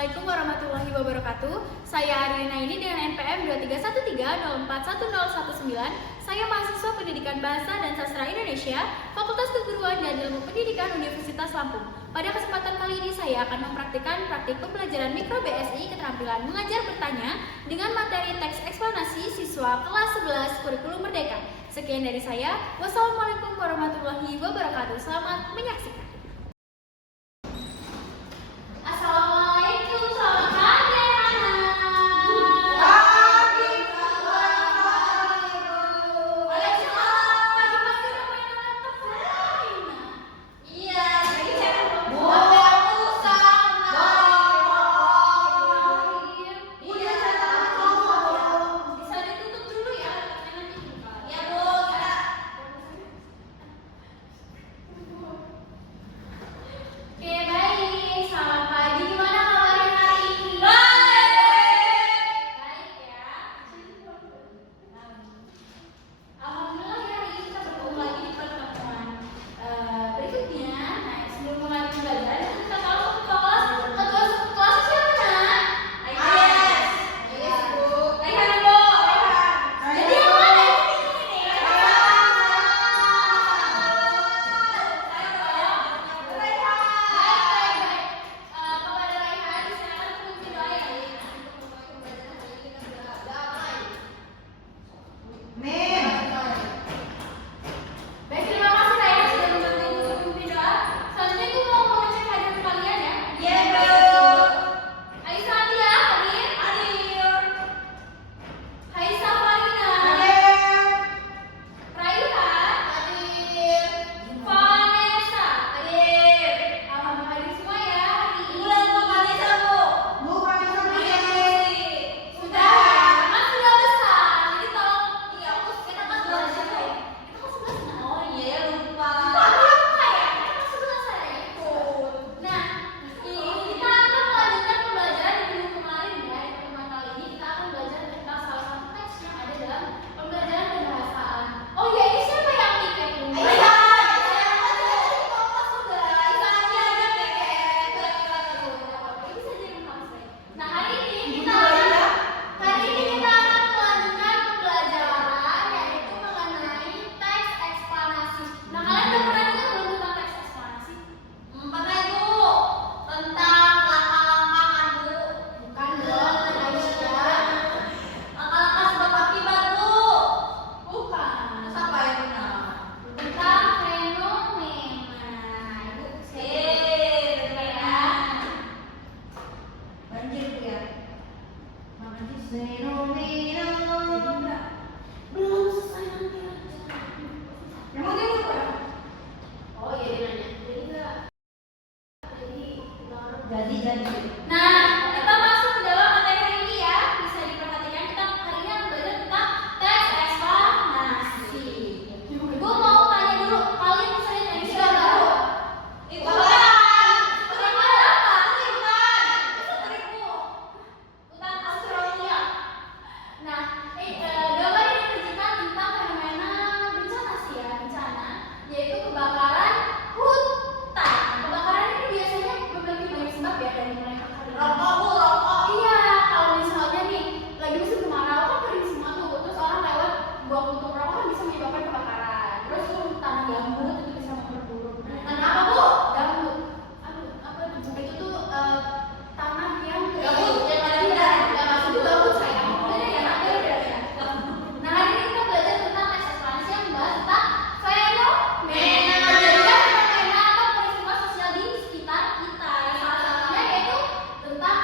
Assalamualaikum warahmatullahi wabarakatuh. Saya Arlina ini dengan NPM 2313041019. Saya mahasiswa Pendidikan Bahasa dan Sastra Indonesia, Fakultas Keguruan dan Ilmu Pendidikan Universitas Lampung. Pada kesempatan kali ini saya akan mempraktikkan praktik pembelajaran Mikro BSI keterampilan mengajar bertanya dengan materi teks eksplanasi siswa kelas 11 Kurikulum Merdeka. Sekian dari saya. Wassalamualaikum warahmatullahi wabarakatuh. Selamat menyaksikan. Nah, kita masuk ke dalam materi hari ini ya. Bisa diperhatikan kita hari ini akan belajar tentang teks eksplanasi. Ibu mau tanya dulu, kalian bisa lihat yang sudah baru? Itu hutan Australia. Nah, gambar ini menunjukkan tentang fenomena bencana sih ya, bencana, yaitu kebakaran hutan. Kebakaran ini biasanya memiliki banyak sebab ya, dari mulai rokok. Iya, kalau misalnya nih lagi musim kemarau kan kering semua tuh, terus orang lewat buang puntung rokok kan bisa menyebabkan kebakaran. Terus tanah gambut itu bisa memperburuk. Tanah apa bu? Gambut. Apa itu tuh tanah yang gambut yang ada di darat. Nggak masuk itu gambut saya. Nah, hari ini kita belajar tentang teks eksplanasi yang membahas tentang fenomena. Fenomena atau peristiwa sosial di sekitar kita. Yang salah satunya yaitu tentang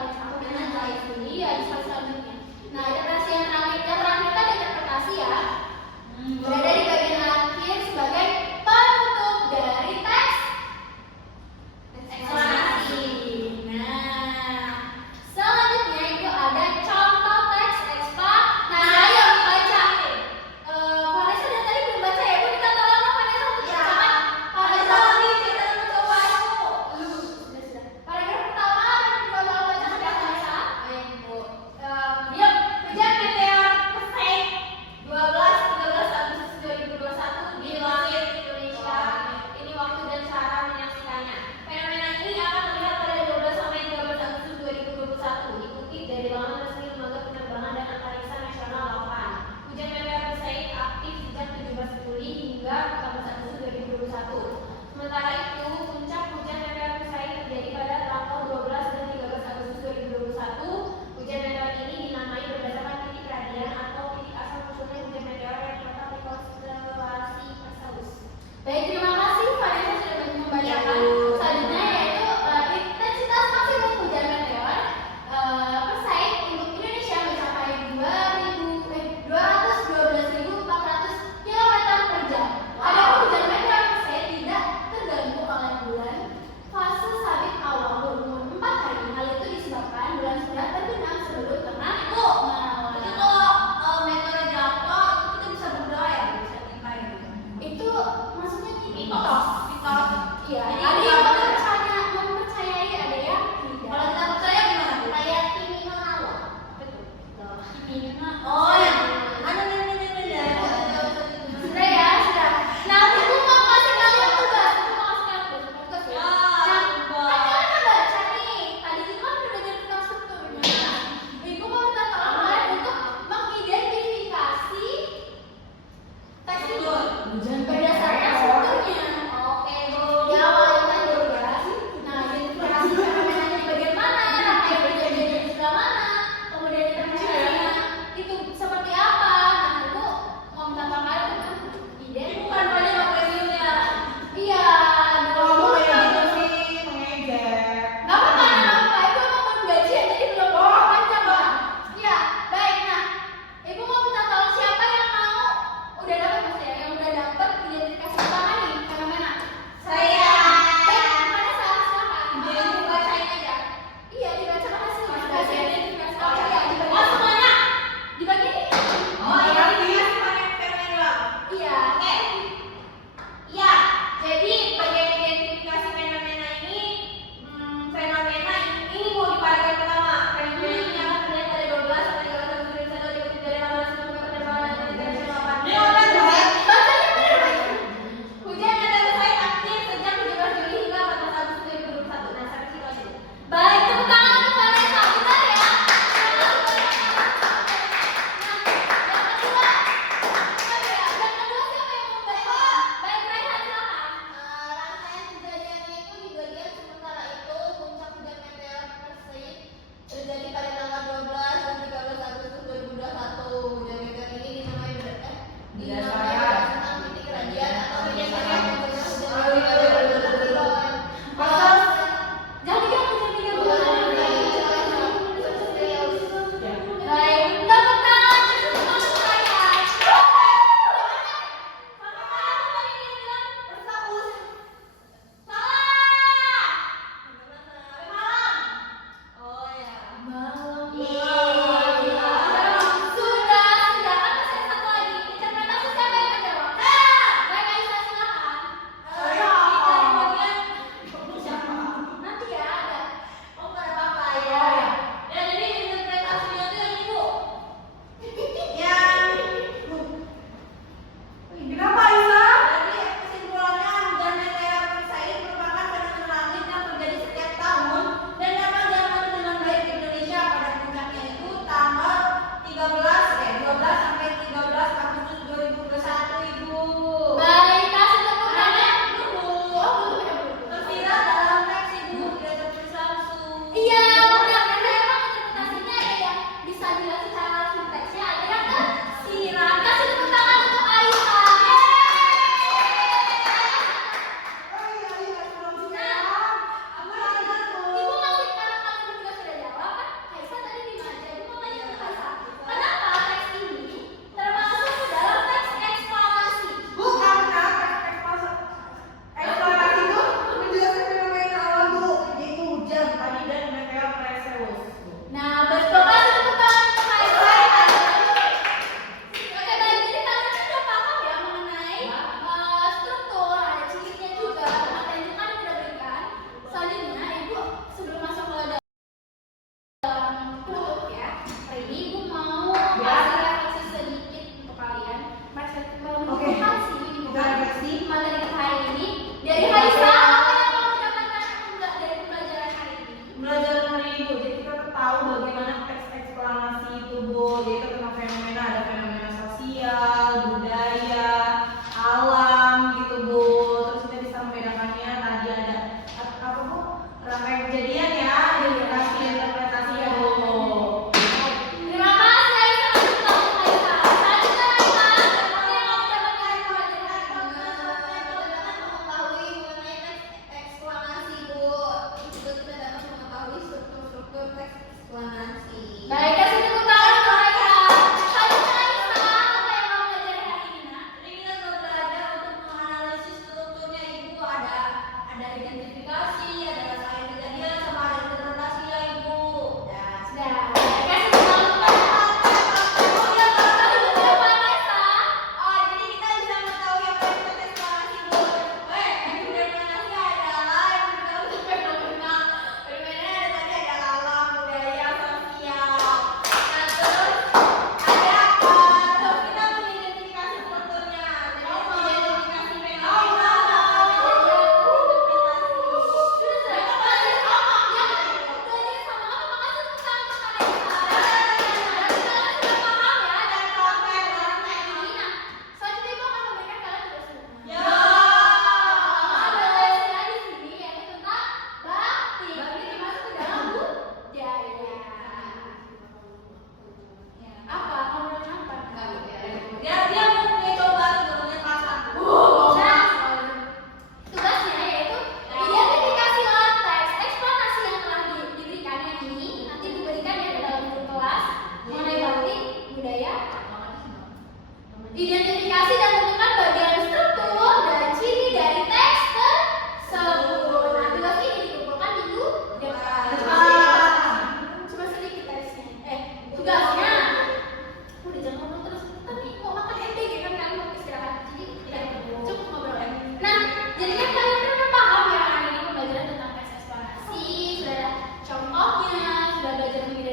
paling satu dengan itu dia di slide selanjutnya. Nah, interpretasi yang terakhir kan interpretasi ya. Berada di bagian akhir sebagai penutup dari teks eksplanasi. Nah, selanjutnya itu ada contoh teks eksplanasi. Nah, ayo baca. Vanessa dari tadi belum baca ya? Bu, kita tolong Vanessa untuk bacakan. Vanessa kita mencoba lu. Sudah. Paragraf pertama dan kedua tolong baca ya Vanessa. Baik, Bu. Diam, kerja.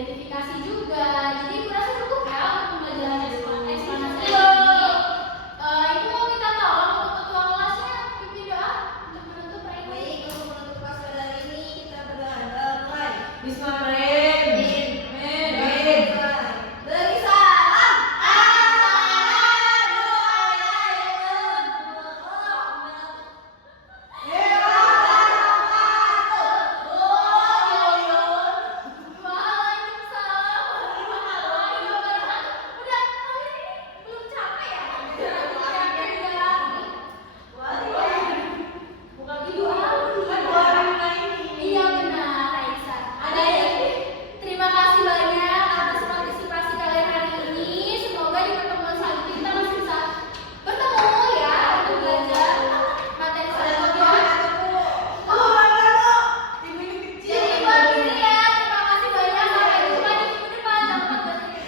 identifikasi juga. Jadi kurasa cukup ya untuk pembelajaran eksplanasi ini. Ibu mau minta tolong untuk ketua kelasnya pimpin doa untuk menutup hari ini. Baik, untuk menutup kelas pada hari ini kita berdoa mulai. Bismillahirrahmanirrahim. Beri salam. Waalaikumsalam warahmatullahi wabarakatuh. Udah, kalian ini belum capek ya? Bukan gitu. Iya benar, Aisyah. Ada ya? Terima kasih banyak atas partisipasi kalian hari ini. Semoga di pertemuan selanjutnya kita masih bisa bertemu ya untuk belajar materi selanjutnya. Jadi buat diri ya. Terima kasih banyak. Sampai jumpa di minggu depan. Jangan lupa buat cek.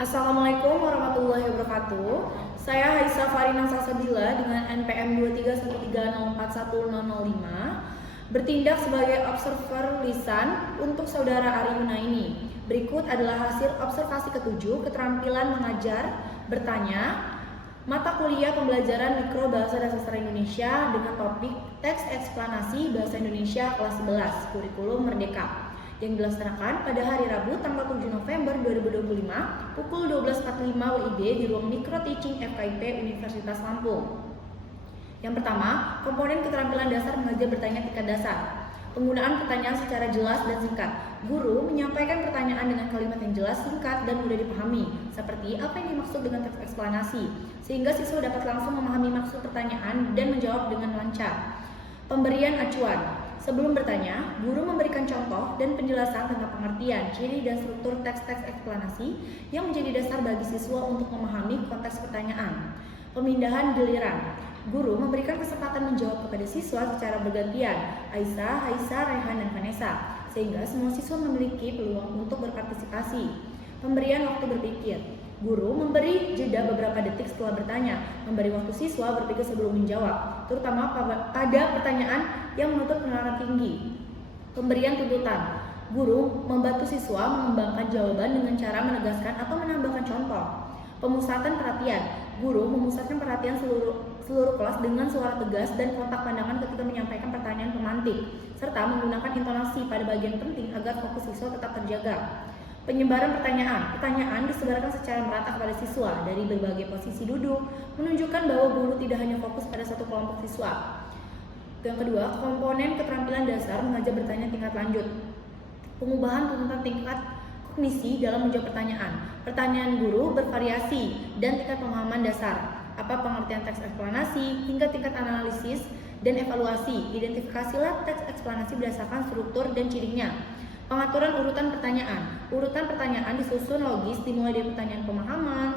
Assalamualaikum warahmatullahi wabarakatuh. Saya Haisa Farina Salsabila dengan NPM 231341005 bertindak sebagai observer lisan untuk saudara Aryuna ini. Berikut adalah hasil observasi ketujuh keterampilan mengajar bertanya mata kuliah pembelajaran mikro bahasa dan sastra Indonesia dengan topik teks eksplanasi bahasa Indonesia kelas 11 kurikulum Merdeka yang dilaksanakan pada hari Rabu tanggal 7 November 2025 pukul 12.45 WIB di ruang Mikro Teaching FKIP Universitas Lampung. Yang pertama, komponen keterampilan dasar mengajar bertanya tingkat dasar. Penggunaan pertanyaan secara jelas dan singkat. Guru menyampaikan pertanyaan dengan kalimat yang jelas, singkat, dan mudah dipahami, seperti apa yang dimaksud dengan teks eksplanasi, sehingga siswa dapat langsung memahami maksud pertanyaan dan menjawab dengan lancar. Pemberian acuan. Sebelum bertanya, guru memberikan contoh dan penjelasan tentang pengertian, ciri dan struktur teks-teks eksplanasi yang menjadi dasar bagi siswa untuk memahami konteks pertanyaan. Pemindahan giliran. Guru memberikan kesempatan menjawab kepada siswa secara bergantian, Aisyah, Haisa, Rehan, dan Vanessa, sehingga semua siswa memiliki peluang untuk berpartisipasi. Pemberian waktu berpikir. Guru memberi jeda beberapa detik setelah bertanya, memberi waktu siswa berpikir sebelum menjawab, terutama pada pertanyaan yang menuntut penalaran tinggi. Pemberian tuntutan. Guru membantu siswa mengembangkan jawaban dengan cara menegaskan atau menambahkan contoh. Pemusatan perhatian. Guru memusatkan perhatian seluruh kelas dengan suara tegas dan kontak pandangan ketika menyampaikan pertanyaan pemantik, serta menggunakan intonasi pada bagian penting agar fokus siswa tetap terjaga. Penyebaran pertanyaan. Pertanyaan disebarkan secara merata kepada siswa dari berbagai posisi duduk, menunjukkan bahwa guru tidak hanya fokus pada satu kelompok siswa. Yang kedua, komponen keterampilan dasar mengajar bertanya tingkat lanjut. Pengubahan tuntutan tingkat kognisi dalam menjawab pertanyaan. Pertanyaan guru bervariasi dan tingkat pemahaman dasar. Apa pengertian teks eksplanasi hingga tingkat analisis dan evaluasi. Identifikasilah teks eksplanasi berdasarkan struktur dan cirinya. Pengaturan urutan pertanyaan. Urutan pertanyaan disusun logis dimulai dari pertanyaan pemahaman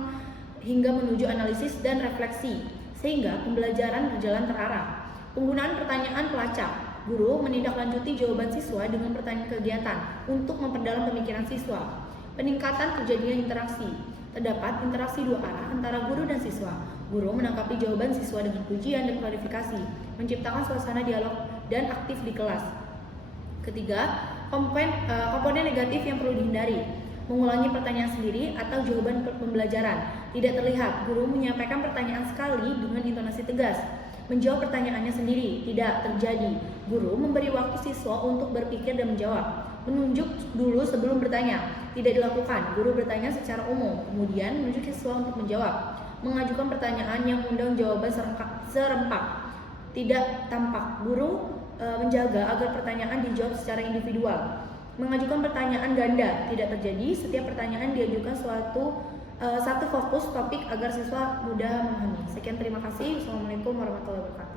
hingga menuju analisis dan refleksi, sehingga pembelajaran berjalan terarah. Penggunaan pertanyaan pelacak. Guru menindaklanjuti jawaban siswa dengan pertanyaan kegiatan untuk memperdalam pemikiran siswa. Peningkatan kejadian interaksi. Terdapat interaksi dua arah antara guru dan siswa. Guru menanggapi jawaban siswa dengan pujian dan klarifikasi, menciptakan suasana dialog dan aktif di kelas. Ketiga, komponen negatif yang perlu dihindari. Mengulangi pertanyaan sendiri atau jawaban pembelajaran. Tidak terlihat, guru menyampaikan pertanyaan sekali dengan intonasi tegas. Menjawab pertanyaannya sendiri, tidak terjadi. Guru memberi waktu siswa untuk berpikir dan menjawab. Menunjuk dulu sebelum bertanya, tidak dilakukan. Guru bertanya secara umum, kemudian menunjuk siswa untuk menjawab. Mengajukan pertanyaan yang mengundang jawaban serempak. Tidak tampak. Guru menjaga agar pertanyaan dijawab secara individual. Mengajukan pertanyaan ganda tidak terjadi. Setiap pertanyaan diajukan satu fokus topik agar siswa mudah memahami. Sekian, terima kasih. Wassalamualaikum warahmatullahi wabarakatuh.